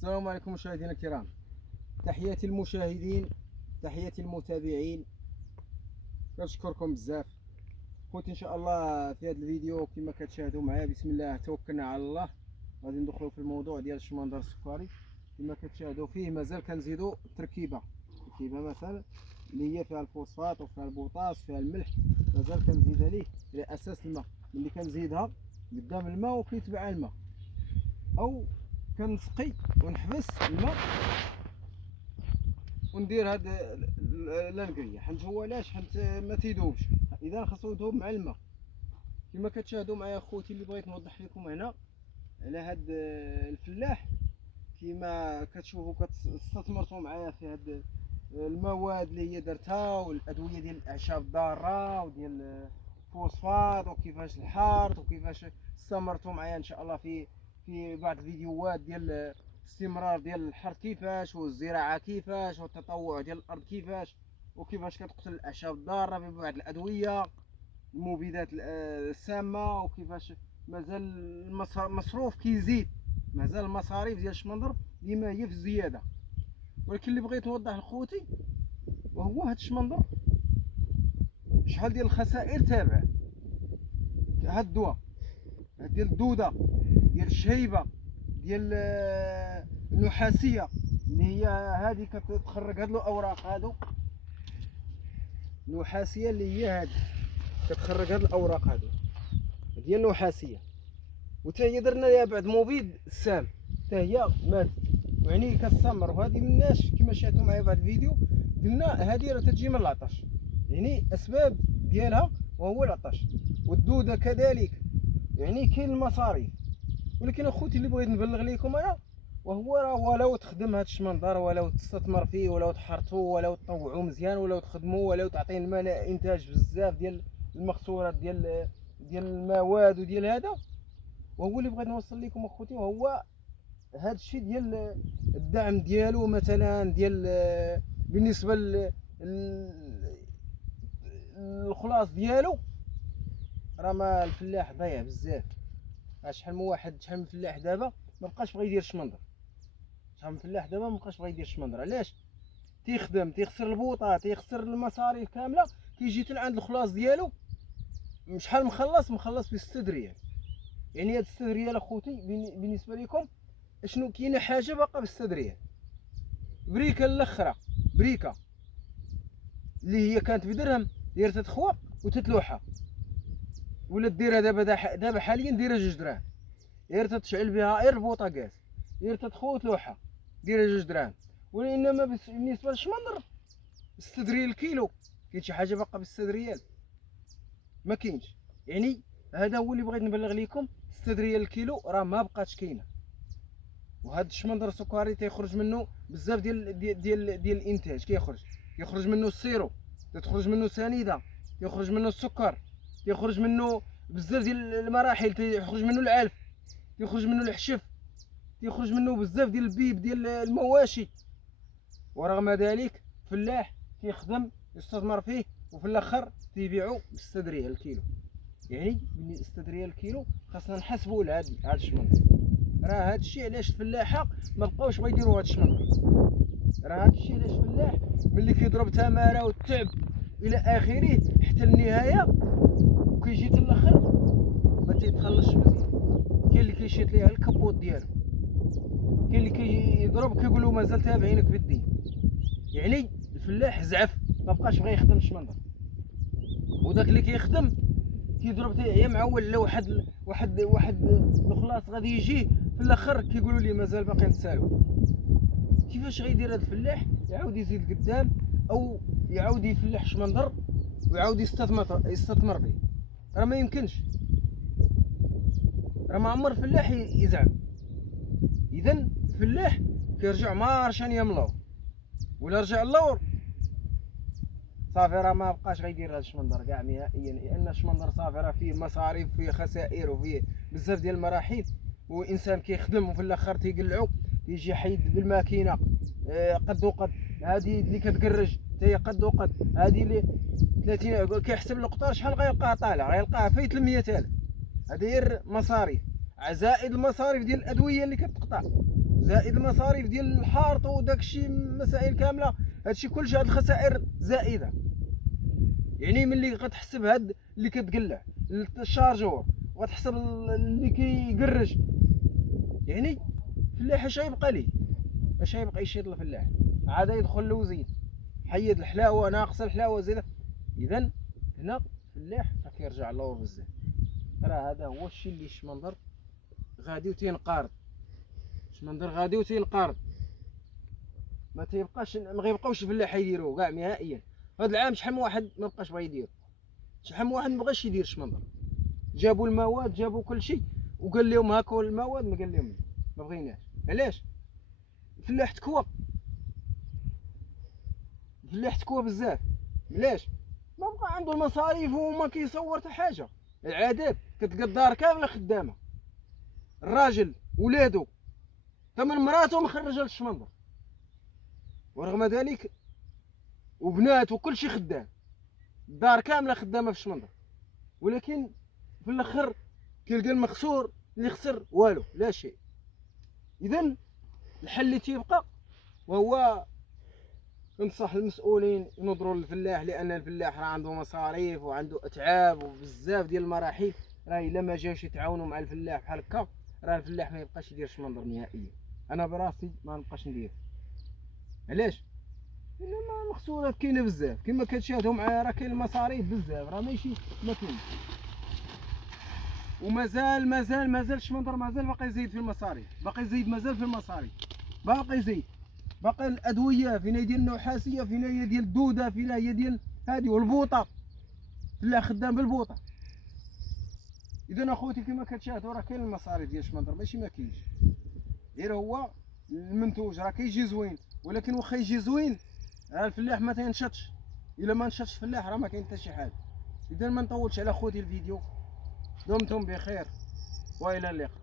السلام عليكم مشاهدينا الكرام، تحياتي المشاهدين، تحياتي المتابعين. كنشكركم بزاف خوتي. ان شاء الله في هذا الفيديو كما كتشاهدوا معايا بسم الله توكلنا على الله، غادي ندخلوا في الموضوع ديال الشمندر السكري. كما كتشاهدوا فيه مازال كنزيدوا تركيبه مثلا اللي هي فيها الفوسفات وفيها البوطاس وفيها الملح، مازال كنزيدها ليه على اساس الماء. ملي كنزيدها قدام الماء وكيتبع الماء، او كنسقي ونحبس الماء وندير هاد لانكريه، حيت هو علاش حيت ما تيذوبش، اذا خاصو يذوب مع الماء. كما كتشاهدوا معايا خوتي، اللي بغيت نوضح لكم هنا على هاد الفلاح، كما كتشوفوا استثمرتوا معايا في هاد المواد اللي هي درتها، والادويه ديال الاعشاب الضاره وديال الفوسفات، وكيفاش الحارث، وكيفاش استمرتوا معايا ان شاء الله في بعض الفيديوهات ديال استمرار ديال الحرث كيفاش، والزراعه كيفاش، والتطوع ديال الارض كيفاش، وكيفاش كتقتل الاعشاب الضاره ببعض الادويه المبيدات السامه، وكيفاش مازال المصروف كيزيد، مازال المصاريف ديال الشمندر ديما هي في الزياده. ولكن اللي بغيت نوضح لخوتي وهو هاد الشمندر شحال ديال الخسائر تابعه. هاد الدواء ديال الدوده، ديال الشهيبه، ديال النحاسيه، اللي هي هذه كتخرج هاد الاوراق، هادو النحاسيه اللي هي هذه كتخرج هاد الاوراق هادو ديال النحاسيه، وتا هي درنا ليها بعد مبيد سام، تا هي ماتت يعني كتستمر. وهذه مناش كما شاهدتوا معايا في هذا الفيديو، قلنا هذه راه تجي من العطش، يعني اسباب ديالها وهو العطش، والدوده كذلك، يعني كاين المصاريف. ولكن اخوتي اللي بغيت نبلغ لكم انا وهو راه ولو تخدم هذا الشمندر، ولو تستثمر فيه، ولو تحرثوا، ولو تطوعوا مزيان، ولو تخدموا، ولو تعطيه المال انتاج بزاف ديال المخسورات ديال المواد وديال هذا، وهو اللي بغيت نوصل لكم اخوتي، وهو هذا الشيء ديال الدعم ديالو مثلا ديال بالنسبه الخلاص ديالو. راه ما الفلاح ضايع بزاف، شحال من واحد، شحال من فلاح دابا ما بقاش بغا يدير الشمندر، شحال من فلاح دابا ما بقاش بغا يدير الشمندر. علاش؟ تيخدم، تيخسر البوطه، تيخسر المصاريف كامله، كيجي حتى لعند الخلاص ديالو شحال مخلص ب 6 ريال. يعني هاد 6 ريال اخوتي بالنسبه لكم شنو؟ كاينه حاجه باقا ب 6 ريال. بريكه الاخرى، بريكه اللي هي كانت بدرهم دايره تتخوى وتتلوحها، ولا ديرها دابا حاليا دايره 2 دراهم، غير تتشعل بها غير البوطاغاز، غير تتخوى وتلوحها دايره 2 دراهم. وانما بالنسبه للشمندر 6 ريال الكيلو. كاين شي حاجه باقا ب 6 ريال؟ ما كاينش. يعني هذا هو اللي بغيت نبلغ لكم، 6 ريال الكيلو راه ما بقاتش كاينه. وهذا الشمندر السكري تيخرج منه بزاف ديال الانتاج، كيخرج منه السيرو، تخرج منه سنيده، يخرج منه السكر، يخرج منه بزاف ديال المراحل، تيخرج منه العلف، يخرج منه الحشف، يخرج منه بزاف ديال البيب ديال المواشي. ورغم ذلك فلاح كيخدم يستثمر فيه، وفي الاخر تيبيعو ب 6 ريال الكيلو. يعني ب 6 ريال الكيلو خاصنا نحاسبوا لهاد الشمندر. راه هاد الشيء علاش الفلاحه ما بقاوش بغيديروا هاد الشمندر، راه هاد الشيء علاش الفلاح ملي كيضرب تماره والتعب الى اخره حتى النهايه وكيجي حتى الاخر ما تيتخلصش مزيان. كاين اللي كيشيط ليها الكبوط ديالو، كاين اللي كيضرب كيقولوا مازال تابعينك بالدين. يعني الفلاح زعف، ما بقاش بغى يخدم الشمندر، وداك اللي كيخدم كيضرب يا معول لا واحد الخلاص غادي يجي في الاخر كيقولوا لي مازال باقي نتسالو. كيفاش غيدير هذا الفلاح يعاود يزيد قدام، او يعاود يفلح شمندر ويعاود يستثمر به؟ راه ما يمكنش، راه ما عمر الفلاح يزعم. اذا الفلاح كيرجع مارشان يملور، ولا رجع اللور صافي راه ما بقاش غيدير هذا الشمندر كاع نهائيا، لان الشمندر صافي راه فيه مصاريف، فيه خسائر، وفيه بزاف ديال المراحل. وانسان كيخدم وفي الاخر تيقلعو، يجي حيد بالماكينه قد وقد، هذه اللي كتقرج حتى هي قد وقد، هذه اللي 30 كيحسب القطار شحال غيلقاها طالع، غيلقاها فايت 100,000. هذا غير مصاريف، زائد المصاريف ديال الادويه اللي كتقطع، زائد المصاريف ديال الحارط وداكشي مسائل كامله. هادشي كلشي هاد الخسائر زائده. يعني ملي غتحسب هاد اللي كتقلع الشارجور وغتحسب اللي كيقرج، يعني الفلاح اش غيبقى ليه؟ اش غيبقى يشيط الفلاح؟ عاد يدخل لوزين حيد الحلاوه، ناقصه الحلاوه زيد. اذا هنا الفلاح راه كيرجع لور بزاف. راه هذا هو الشيء اللي الشمندر غادي وتينقارض. الشمندر غادي وتينقارض، ما تيبقاش، ما غيبقاوش الفلاحين يديروه كاع نهائيا. هذا العام شحال من واحد ما بقاش بغا يدير، شحال من واحد ما بغاش يدير الشمندر. جابوا المواد، جابوا كل شيء، وقال لهم هاكو المواد، ما قال لهم ما بغيناش. علاش؟ الفلاح تكوى، الفلاح تكوى بزاف. علاش؟ ما بقى عنده المصاريف وما كيصور حتى حاجه. العادات كتلقى الدار كامله خدامه، الراجل ولادو ثمن مراتو مخرجه للشمندر، ورغم ذلك وبنات وكل شيء خدام، الدار كامله خدامه في الشمندر. ولكن في الاخر كيلقى المخسور اللي خسر والو، لا شيء. اذا الحل اللي تيبقى وهو ننصح المسؤولين ينظروا للفلاح، لان الفلاح راه عنده مصاريف وعنده اتعاب وبزاف ديال المراحل. راه الا ما جاوش يتعاونوا مع الفلاح بحال هكا، راه الفلاح ما يبقاش يدير الشمندر نهائيا. انا براسي ما نبقاش ندير. علاش؟ لان المخسورات كاينه بزاف كما كتشاهدوا معايا، راه كاين المصاريف بزاف، راه ماشي ما كاين. ومازال الشمندر مازال باقي يزيد في المصاريف، باقي يزيد مازال في المصاريف، باقي يزيد. باقي الادويه فينا هي ديال النحاسيه، فينا هي ديال الدوده، فينا هي ديال هذه، والبوطه فلاح خدام بالبوطه. اذا اخوتي كما كتشاهدوا راه كاين المصاريف ديال الشمندر، ماشي ما كاينش، غير هو المنتوج راه كيجي زوين. ولكن واخا يجي زوين راه الفلاح ما تينشطش. الا ما نشطش الفلاح راه ما كاين حتى شي حاجه. اذا ما نطولش على خوتي الفيديو، دمتم بخير والى اللقاء.